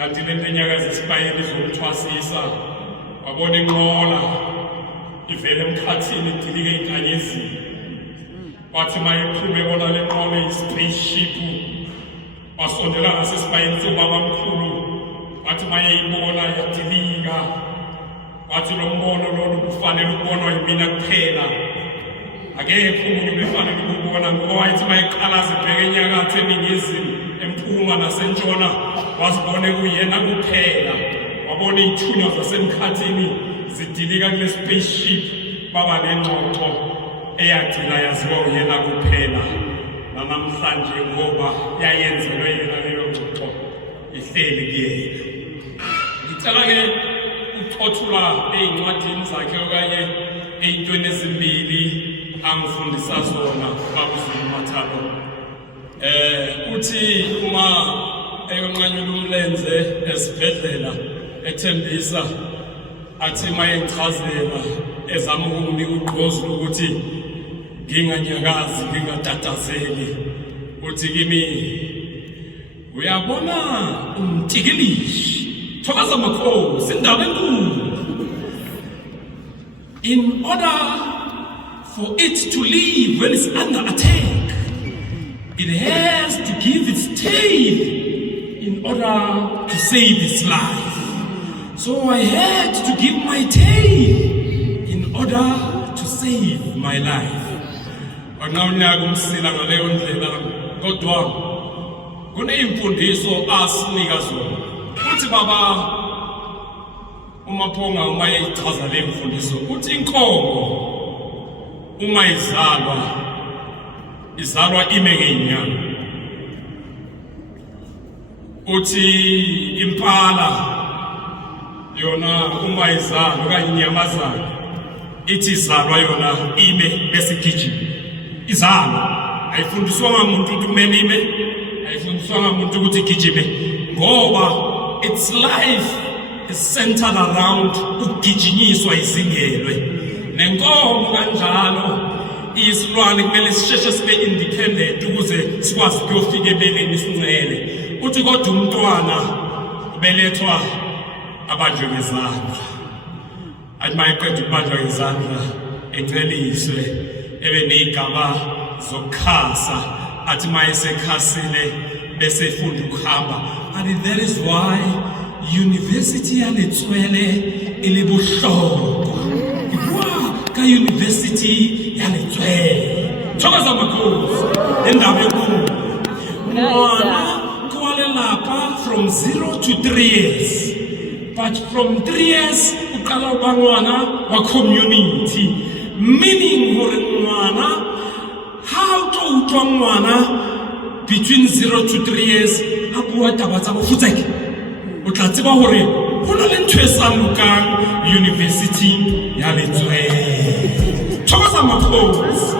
kanti le ntenyakazi esibayeni izomthwasisa wabona inqola ivele emkhathini idilike inkanyezini wathi mayephume bona le nqola iyi-spaceship wasondela ngasesibayeni sobabamkhulu wathi mayeyibona yadilika wathi lo mbono lolu kufanele ukubonwa yimina kuphela akekho umuntu befanele ukubona ngoba wayethi mayeqhalaza ibheke enyakatho eningizimu empuma nasentshona wazibone kuyena kuphela wabona iy'thunywa zasemkhathini zidilika kule spaceship baba nengxoxo eyagcina yaziwa uyena kuphela nanamhlanje ngoba yayenzelwe yena leyo ngxoxo ihleli kuyena. Ngicela-ke ukuthothula ey'ncwadini zakhe okanye ey'ntweni ezimbili angifundisa zona babuZulu Mathalo. Uthi uma eyonqanyula umlenze esibhedlela ethembisa athi mayengichazela ezama ukunginika ugqozi lokuthi nginganyakazi ngingatatazeli uthi kimi uyabona umtikilishi thokoza makhosi indaba enkulu. In order for it to live when it's under attack, it has to give its tail in order to save its life. So I had to give my tail in order to save my life. Anawunyaka umsila ngaleyo ndlela kodwa kuneyimfundiso asinika zona. Uthi baba uMaphonga uma eyichaza le mfundiso uthi inkomo uma izalwa ime ngeinyanga. Uthi impala yona uma izalwa okanye inyamazana ithi izalwa yona ime bese igijima. Izalwa ayifundiswanga umuntu ukuthi kumele ime, ayifundiswanga umuntu ukuthi igijime ngoba its life is centered around ukugijinyiswa izingelwe. Nenkomo kanjalo isilwane kumele sisheshe sibe independent ukuze sikwazi ukuyofika ebeleni sincele. Uthi kodwa umntwana ubelethwa abanjwe ngezandla. Athi mayeqeda ukubanjwa ngezandla enceliswe ebe ney'gaba zokukhasa athi mayesekhasile bese efunda ukuhamba. And that is why University yaLetswele ilibuhloko. Ka University yaLetswele. Thokoza makhosi endaba enkulu. Mwana kwale lapha from 0 to 3 years. But from 3 years uqala uba ngwana wa community. Meaning hore ngwana how to utlwa ngwana between 0 to 3 years a bua taba tsa bofutseke. O tla tseba hore ho na le ntho e sa lokang University yaLetswele. Thokoza makhosi.